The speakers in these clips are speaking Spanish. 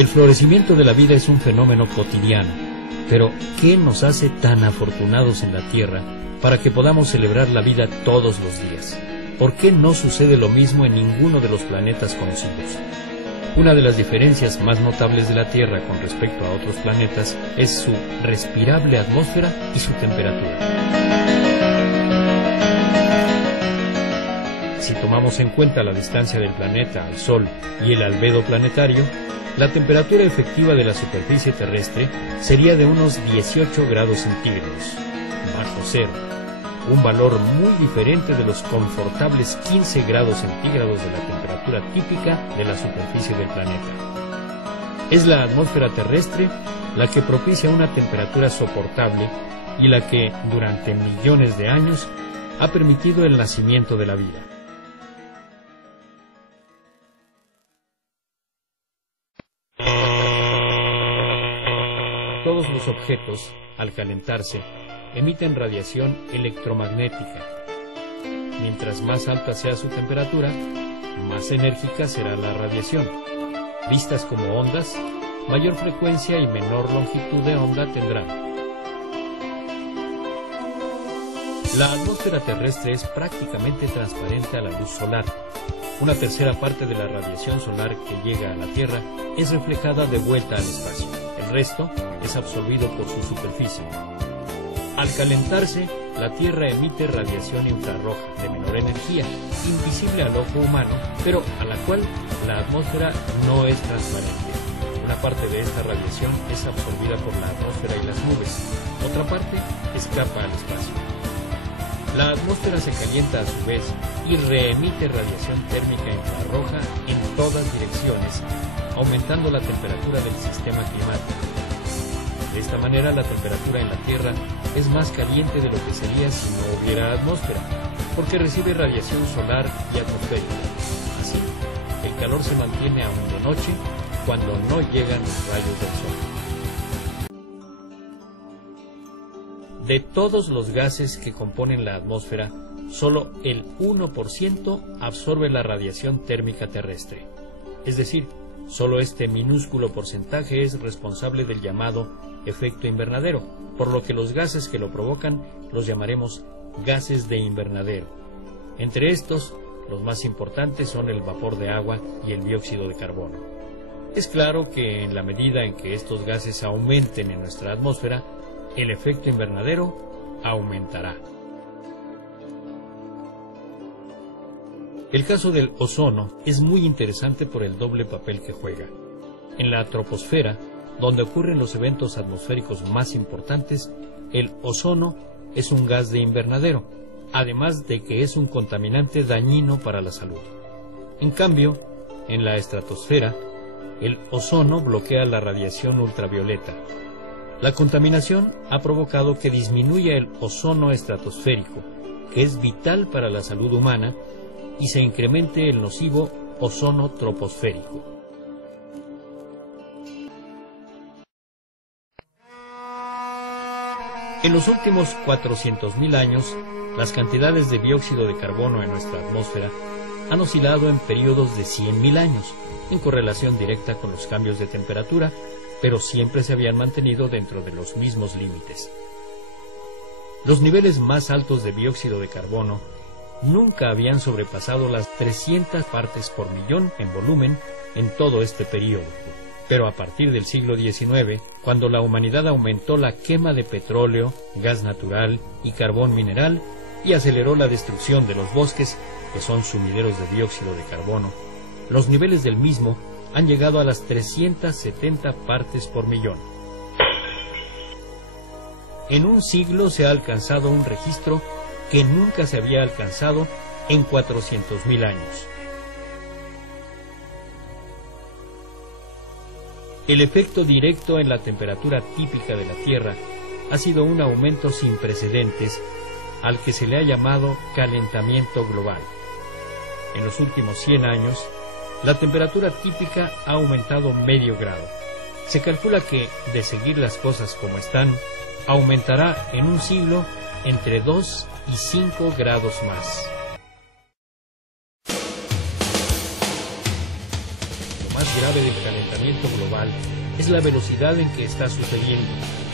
El florecimiento de la vida es un fenómeno cotidiano, pero ¿qué nos hace tan afortunados en la Tierra para que podamos celebrar la vida todos los días? ¿Por qué no sucede lo mismo en ninguno de los planetas conocidos? Una de las diferencias más notables de la Tierra con respecto a otros planetas es su respirable atmósfera y su temperatura. Si tomamos en cuenta la distancia del planeta al Sol y el albedo planetario, la temperatura efectiva de la superficie terrestre sería de unos 18 grados centígrados, bajo cero, un valor muy diferente de los confortables 15 grados centígrados de la temperatura típica de la superficie del planeta. Es la atmósfera terrestre la que propicia una temperatura soportable y la que, durante millones de años, ha permitido el nacimiento de la vida. Todos los objetos, al calentarse, emiten radiación electromagnética. Mientras más alta sea su temperatura, más enérgica será la radiación. Vistas como ondas, mayor frecuencia y menor longitud de onda tendrán. La atmósfera terrestre es prácticamente transparente a la luz solar. Una tercera parte de la radiación solar que llega a la Tierra es reflejada de vuelta al espacio. El resto es absorbido por su superficie. Al calentarse, la Tierra emite radiación infrarroja de menor energía, invisible al ojo humano, pero a la cual la atmósfera no es transparente. Una parte de esta radiación es absorbida por la atmósfera y las nubes, otra parte escapa al espacio. La atmósfera se calienta a su vez y reemite radiación térmica infrarroja en todas direcciones, aumentando la temperatura del sistema climático. De esta manera, la temperatura en la Tierra es más caliente de lo que sería si no hubiera atmósfera, porque recibe radiación solar y atmosférica. Así, el calor se mantiene aún de noche cuando no llegan los rayos del sol. De todos los gases que componen la atmósfera, solo el 1% absorbe la radiación térmica terrestre. Es decir, solo este minúsculo porcentaje es responsable del llamado efecto invernadero, por lo que los gases que lo provocan los llamaremos gases de invernadero. Entre estos, los más importantes son el vapor de agua y el dióxido de carbono. Es claro que en la medida en que estos gases aumenten en nuestra atmósfera, el efecto invernadero aumentará. El caso del ozono es muy interesante por el doble papel que juega. En la troposfera, donde ocurren los eventos atmosféricos más importantes, el ozono es un gas de invernadero, además de que es un contaminante dañino para la salud. En cambio, en la estratosfera, el ozono bloquea la radiación ultravioleta. La contaminación ha provocado que disminuya el ozono estratosférico, que es vital para la salud humana, y se incremente el nocivo ozono troposférico. En los últimos 400.000 años, las cantidades de dióxido de carbono en nuestra atmósfera han oscilado en periodos de 100.000 años, en correlación directa con los cambios de temperatura, pero siempre se habían mantenido dentro de los mismos límites. Los niveles más altos de dióxido de carbono nunca habían sobrepasado las 300 partes por millón en volumen en todo este periodo. Pero a partir del siglo XIX, cuando la humanidad aumentó la quema de petróleo, gas natural y carbón mineral y aceleró la destrucción de los bosques, que son sumideros de dióxido de carbono, los niveles del mismo han llegado a las 370 partes por millón. En un siglo se ha alcanzado un registro que nunca se había alcanzado en 400.000 años. El efecto directo en la temperatura típica de la Tierra ha sido un aumento sin precedentes al que se le ha llamado calentamiento global. En los últimos 100 años, la temperatura típica ha aumentado medio grado. Se calcula que, de seguir las cosas como están, aumentará en un siglo entre 2 y 5 grados más. Lo más grave del calentamiento global es la velocidad en que está sucediendo,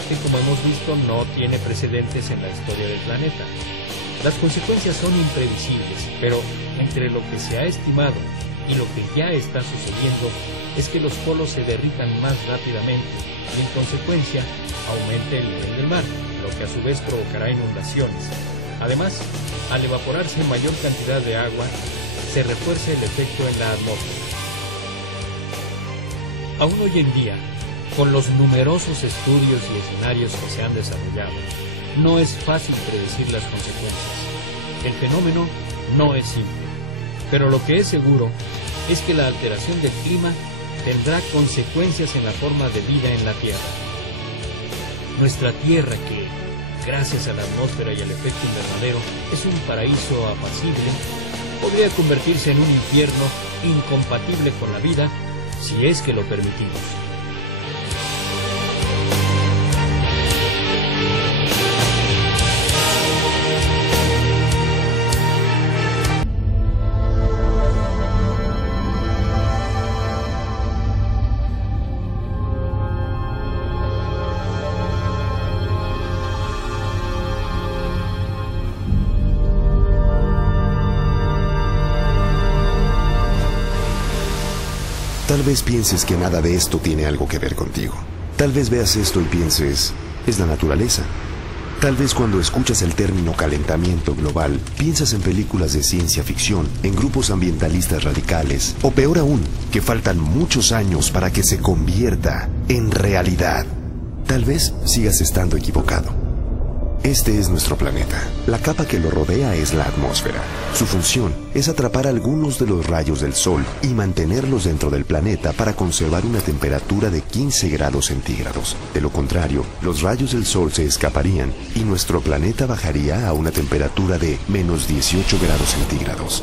que como hemos visto no tiene precedentes en la historia del planeta. Las consecuencias son imprevisibles, pero entre lo que se ha estimado y lo que ya está sucediendo es que los polos se derritan más rápidamente y en consecuencia aumente el nivel del mar, lo que a su vez provocará inundaciones. Además, al evaporarse mayor cantidad de agua, se refuerza el efecto en la atmósfera. Aún hoy en día, con los numerosos estudios y escenarios que se han desarrollado, no es fácil predecir las consecuencias. El fenómeno no es simple, pero lo que es seguro es que la alteración del clima tendrá consecuencias en la forma de vida en la Tierra. Nuestra Tierra, que, gracias a la atmósfera y al efecto invernadero, es un paraíso apacible, podría convertirse en un infierno incompatible con la vida si es que lo permitimos. Tal vez pienses que nada de esto tiene algo que ver contigo. Tal vez veas esto y pienses, es la naturaleza. Tal vez cuando escuchas el término calentamiento global, piensas en películas de ciencia ficción, en grupos ambientalistas radicales, o peor aún, que faltan muchos años para que se convierta en realidad. Tal vez sigas estando equivocado. Este es nuestro planeta. La capa que lo rodea es la atmósfera. Su función es atrapar algunos de los rayos del Sol y mantenerlos dentro del planeta para conservar una temperatura de 15 grados centígrados. De lo contrario, los rayos del Sol se escaparían y nuestro planeta bajaría a una temperatura de menos 18 grados centígrados.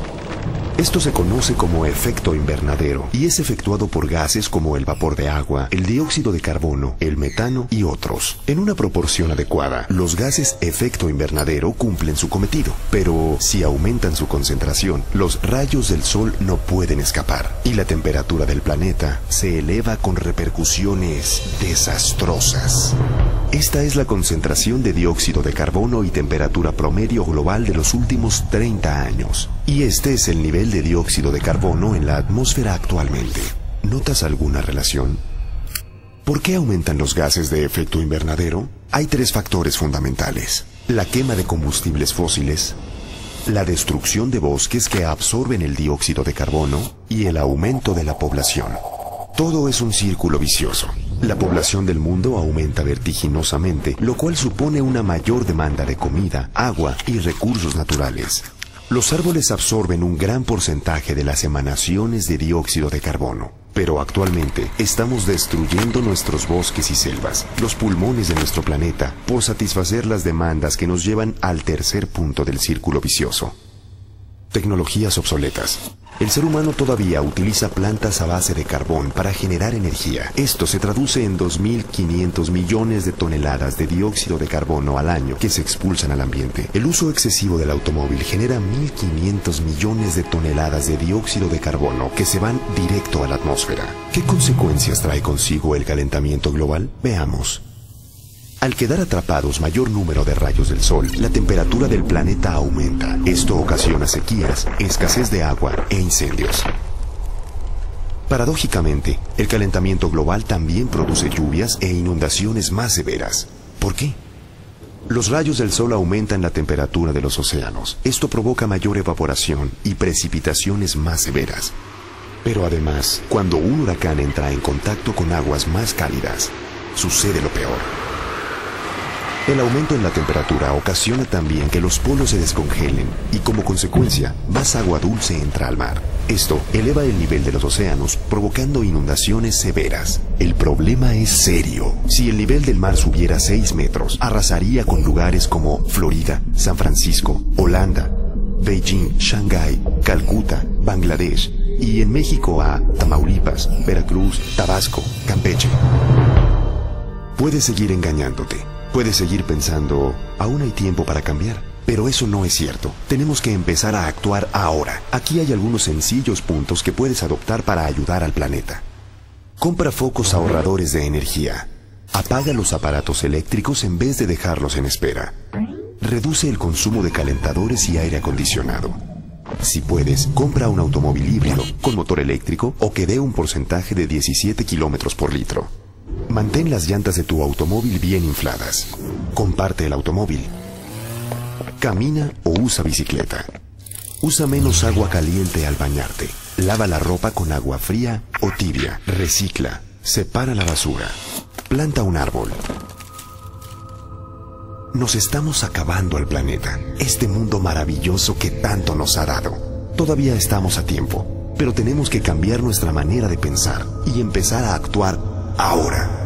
Esto se conoce como efecto invernadero y es efectuado por gases como el vapor de agua, el dióxido de carbono, el metano y otros. En una proporción adecuada, los gases efecto invernadero cumplen su cometido, pero si aumentan su concentración, los rayos del Sol no pueden escapar y la temperatura del planeta se eleva con repercusiones desastrosas. Esta es la concentración de dióxido de carbono y temperatura promedio global de los últimos 30 años. Y este es el nivel de dióxido de carbono en la atmósfera actualmente. ¿Notas alguna relación? ¿Por qué aumentan los gases de efecto invernadero? Hay tres factores fundamentales: la quema de combustibles fósiles, la destrucción de bosques que absorben el dióxido de carbono y el aumento de la población. Todo es un círculo vicioso. La población del mundo aumenta vertiginosamente, lo cual supone una mayor demanda de comida, agua y recursos naturales. Los árboles absorben un gran porcentaje de las emanaciones de dióxido de carbono, pero actualmente estamos destruyendo nuestros bosques y selvas, los pulmones de nuestro planeta, por satisfacer las demandas que nos llevan al tercer punto del círculo vicioso. Tecnologías obsoletas. El ser humano todavía utiliza plantas a base de carbón para generar energía. Esto se traduce en 2.500 millones de toneladas de dióxido de carbono al año que se expulsan al ambiente. El uso excesivo del automóvil genera 1.500 millones de toneladas de dióxido de carbono que se van directo a la atmósfera. ¿Qué consecuencias trae consigo el calentamiento global? Veamos. Al quedar atrapados mayor número de rayos del Sol, la temperatura del planeta aumenta. Esto ocasiona sequías, escasez de agua e incendios. Paradójicamente, el calentamiento global también produce lluvias e inundaciones más severas. ¿Por qué? Los rayos del Sol aumentan la temperatura de los océanos. Esto provoca mayor evaporación y precipitaciones más severas. Pero además, cuando un huracán entra en contacto con aguas más cálidas, sucede lo peor. El aumento en la temperatura ocasiona también que los polos se descongelen y como consecuencia, más agua dulce entra al mar. Esto eleva el nivel de los océanos, provocando inundaciones severas. El problema es serio. Si el nivel del mar subiera 6 metros, arrasaría con lugares como Florida, San Francisco, Holanda, Beijing, Shanghái, Calcuta, Bangladesh y en México a Tamaulipas, Veracruz, Tabasco, Campeche. Puedes seguir engañándote. Puedes seguir pensando, aún hay tiempo para cambiar. Pero eso no es cierto. Tenemos que empezar a actuar ahora. Aquí hay algunos sencillos puntos que puedes adoptar para ayudar al planeta. Compra focos ahorradores de energía. Apaga los aparatos eléctricos en vez de dejarlos en espera. Reduce el consumo de calentadores y aire acondicionado. Si puedes, compra un automóvil híbrido con motor eléctrico o que dé un porcentaje de 17 kilómetros por litro. Mantén las llantas de tu automóvil bien infladas. Comparte el automóvil. Camina o usa bicicleta. Usa menos agua caliente al bañarte. Lava la ropa con agua fría o tibia. Recicla. Separa la basura. Planta un árbol. Nos estamos acabando el planeta, este mundo maravilloso que tanto nos ha dado. Todavía estamos a tiempo, pero tenemos que cambiar nuestra manera de pensar y empezar a actuar ahora.